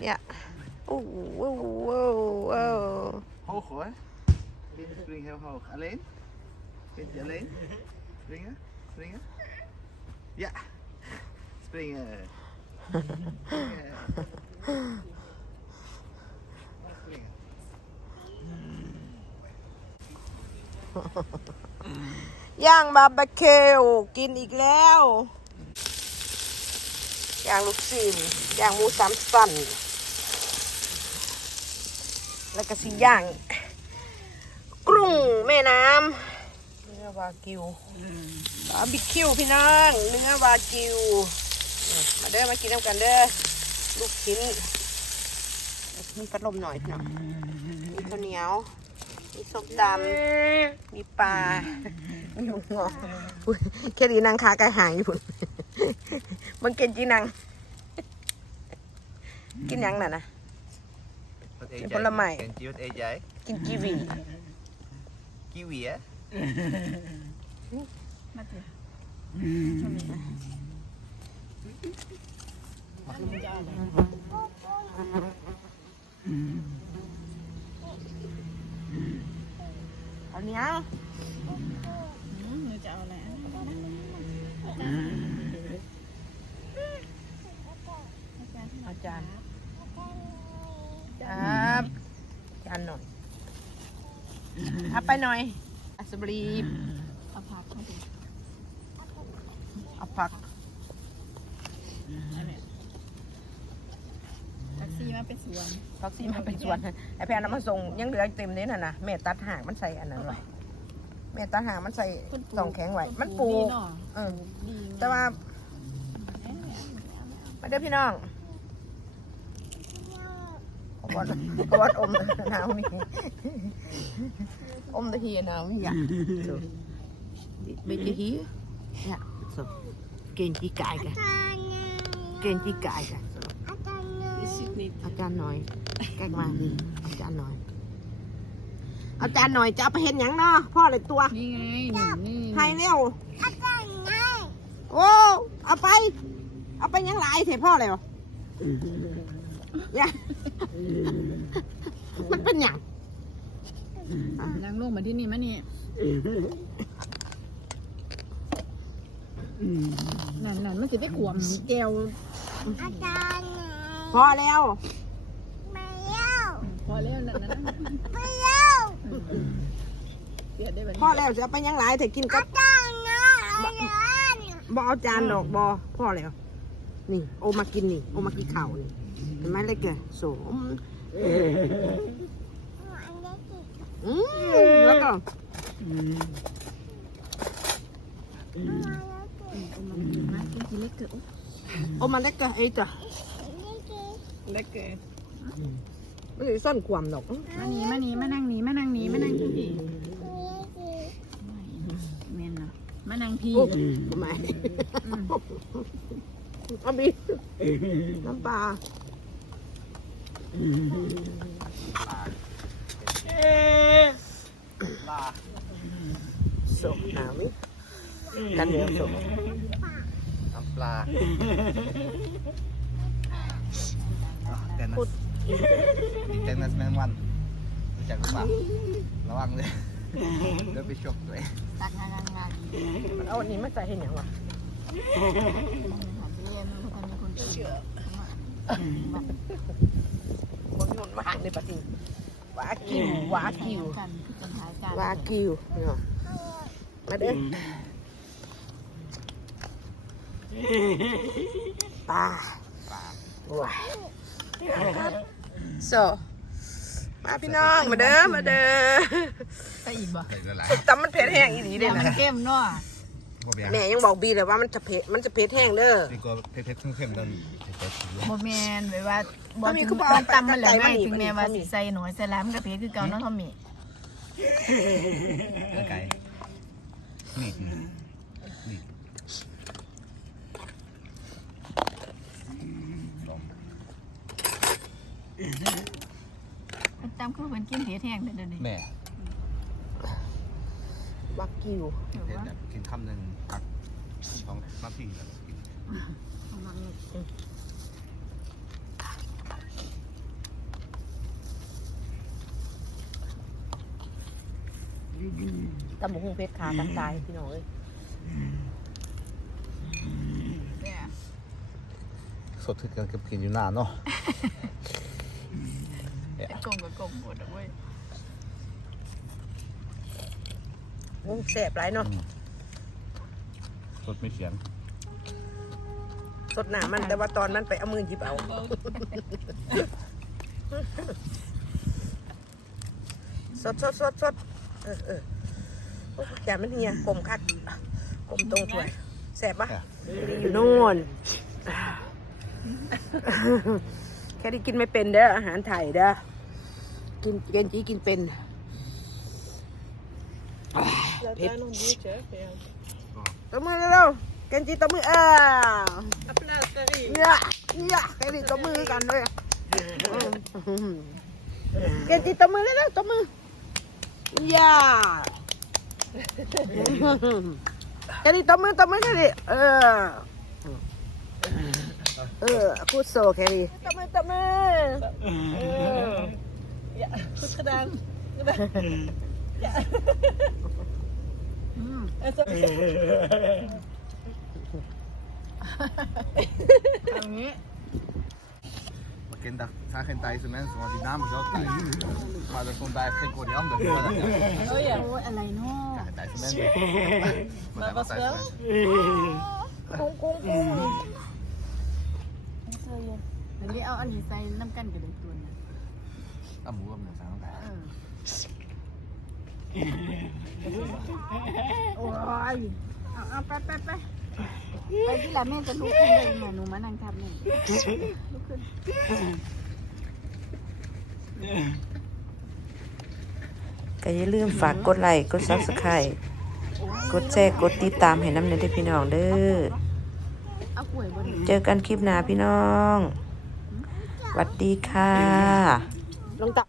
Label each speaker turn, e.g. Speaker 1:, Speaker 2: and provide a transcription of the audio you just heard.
Speaker 1: Ja. Oeh, wow, wow, wow.
Speaker 2: Hoog hoor. Kind spring heel hoog. Alleen? Kindje alleen? Springen? Springen? Ja. Springen. Springen. Springen.
Speaker 1: ย่างบาร์บีคิวกินอีกแล้ว ย่างลูกชิ้นย่างหมูสามสัน แล้วก็สิย่าง กรุ้งแม่น้ำเนื้อวากิวบาร์บีคิวพี่น้องเนื้อวากิว มาเด้อมากินน้ำกันเด้อลูกชิ้นมีพัดลมหน่อยพี่น้องมีข้าวเหนียว มีส้มตำมีปลา มีหมูงอกแค่ดีนางคากระหางอยู่มันกินจีนังกินยังน่ะนะ
Speaker 2: Wat
Speaker 1: Een
Speaker 2: eet
Speaker 1: volle
Speaker 2: jij?
Speaker 1: mei.
Speaker 2: Kindje, wat eet jij?
Speaker 1: กินกีวี
Speaker 2: Kiwi hè?
Speaker 1: เอาเนี้ย
Speaker 3: อืมหนูจะเอาอะไรอะ
Speaker 1: เอาจานครับจานหน่อยเอา ไปหน่อยอัสบรี
Speaker 3: เอาผักเข้าไป
Speaker 1: เอาผัก
Speaker 3: อันเนี้ยแท็กซี่มาเป็นสวน
Speaker 1: ผักซีมาเป็นส่วนไอแพนน้ำมาส่งยังเหลือเต็มเลยน่ะนะแม่ตัดหางมันใส่อันนั้นไว้แม่ตัดหางมันใส่สองแข็งไว้มันปลู
Speaker 3: ดี
Speaker 1: ก
Speaker 3: เนาะ
Speaker 1: เออ
Speaker 3: ดี
Speaker 1: แต่ว่ามาเด้อพี่น้อง บอดบอดอมหนาวมีอมตะเฮียหนาวมีอย่างเบจิฮีเนี่ย so เกณฑ์จีกายกันเกณฑ์จีกายกัน
Speaker 3: สิบนิด
Speaker 1: อาจารย์หน่อยแกล้งมานี่อาจารย์หน่อยอาจารย์หน่อยจะเอาไปเห็นหยังเนาะพ่อเลยตัว
Speaker 3: นี่ไงนี่นี่
Speaker 1: ให้เร็วโอ้เอาไป เอาไปยังหลายเถอะพ่อเลยอย่า มันเป็นอย่าง
Speaker 3: นางลงมาที่นี่มานี่นั่นนั่นมันสิไปขวมแก้ว
Speaker 1: พอแล้ว
Speaker 3: พอแล้วนั่นนั่นเสียได้แบบนี้
Speaker 1: พอแล้วจะเอาไปยังหลายเถอะกินก็บเอาจานดอกบอพ่อแล้ว นี่ โอมากินนี่ โอมากินข้าวนี่เห็นไหมเลยแกโสมอืมแล้วก็
Speaker 3: มากินทีเล็กเกิด
Speaker 1: โอมาเล็กก็ไอ้จ้ะ
Speaker 3: เล็กเกิด
Speaker 1: ไม่ใช่ส้นความดอก
Speaker 3: มานี่มานี่มานั่งนี่มานั่งนี่มานั่งที่เมนเนาะมานั่งพี่
Speaker 1: โอ้ทำไม เอาบีน้ำปลาสมหนาวิกันเดียวสม
Speaker 2: น้ำปลาอะเดนนั
Speaker 1: พูด
Speaker 2: สนี่เดนนัสแมนวันรู้จักหรือเปล่าระวังเลยเดี๋ยวไปชกเลย
Speaker 3: ตักงานงานงาน
Speaker 1: มันเอาอันนี้มาใส่ให้หยังวะ
Speaker 3: เรียนมันมีคนเชื่อ
Speaker 1: มันหนุนมาในปฏิวากิววากิว
Speaker 3: กันกันหายกัน
Speaker 1: วากิวเนาะมาเด้อปลาว้าโซมาพี่น้องมาเด้อมาเด้อ
Speaker 3: ไปอีกบ่
Speaker 2: ใส่ละลาย
Speaker 1: ส้มตำมันเผ็ดแห้งอีหลีเด้
Speaker 3: มันเข้มเนาะ
Speaker 2: พอเบียร์
Speaker 1: แม่ยังบอกบีเลยว่ามันจะเผ็ดมันจะเผ็ดแห้งเด้อ
Speaker 2: นี่ก็เผ็ดๆเข้มๆตอนเผ็ดๆ
Speaker 3: บ่แมนแบบว่าบ่
Speaker 1: ถ้ามี
Speaker 3: ถึง
Speaker 1: คือบ่เอา
Speaker 3: ตำมันแล้วไง
Speaker 1: ไก่มานี่
Speaker 3: ถึงแม้ว่า
Speaker 1: มานี่
Speaker 3: สิใส่หน่อยใส่หลายมันก็เผ็ดคือเก่าเนาะทอมมี่
Speaker 2: แล้วไก่นี่นี่ลม
Speaker 3: มันตำคือมันกินเผ็ดแห้งเด้อเดี๋ยวนี้
Speaker 2: แม่
Speaker 1: วากิว
Speaker 2: เดี๋แบบกินคำหนึ่งตักสองนาทีแล้วกิน
Speaker 3: ประมาณ
Speaker 1: ตำบกหุ่งเพชรขาตั้งใจพี่น้อย
Speaker 2: สดถึงกันกินอยู่นานเนาะ
Speaker 3: กลมกับกงหมดเว้ย
Speaker 1: โอ้แสบหลายเนาะ
Speaker 2: สดไม่เขียน
Speaker 1: สดหนามันแต่ว่าตอนมันไปเอามือหยิบเอา สดสดสดสดเออเออโอ้ยอย่ามันเฮียกลมคักกลมตรงถ้วยแสบปะอยู่โน่นแค่ได้กินไม่เป็นเด้ออาหารไทยเด้อกินเกนจีกินเป็น
Speaker 3: แล้วแต่น้องดีเจ๊เฟียง
Speaker 1: ตบมือเร็วๆเกนจีตบมืออ่า
Speaker 3: อัปลาสตรี
Speaker 1: เนี่ยเนี่ยแค่นี้ตบมือกันเลยเกนจีตบมือเร็วๆตบมืออย่าแค่นี้ตบมือตบมือแค่นี้เออเออพูดโซแค่นี้ตบมือตบมือเออ
Speaker 3: อย่าพุทธดานกระดาน อย่าเออจะเอางี้
Speaker 2: Maar kind dacht, het zijn geen Thaise mensen, want die naam is wel Thais. Maar er stond eigenlijk geen Koriander. Dus we dachten, ja,
Speaker 3: โอ้ยโอ้ยอะไรเนาะ
Speaker 2: ja, Thaise mensen. Maar
Speaker 3: Maar
Speaker 2: het
Speaker 3: was
Speaker 2: zijn
Speaker 3: wel?
Speaker 2: Thaise mensen.
Speaker 1: กุ้งกุ้งกุ้ง
Speaker 3: อันนี้เอาอันนี้ใส่น้ำกันกับเด็กตัวน่ะ
Speaker 2: Ah, moe, maar dat zijn wel Thais.
Speaker 3: โอ้ยเอาเอาไปไปไปไปที่ละแม่จะลุกขึ้นเลยแม่หนูมานั่งทับแม่ลุกขึ้น
Speaker 1: ก็อย่าลืมฝากกดไลค์กดซับสไครต์กดแชร์กดติดตามให้น้ำเนยเด้อพี่น้องเด้อ
Speaker 3: เอาป่วยบน
Speaker 1: เจอกันคลิปหน้าพี่น้องสวัสดีค่ะ ลงตัก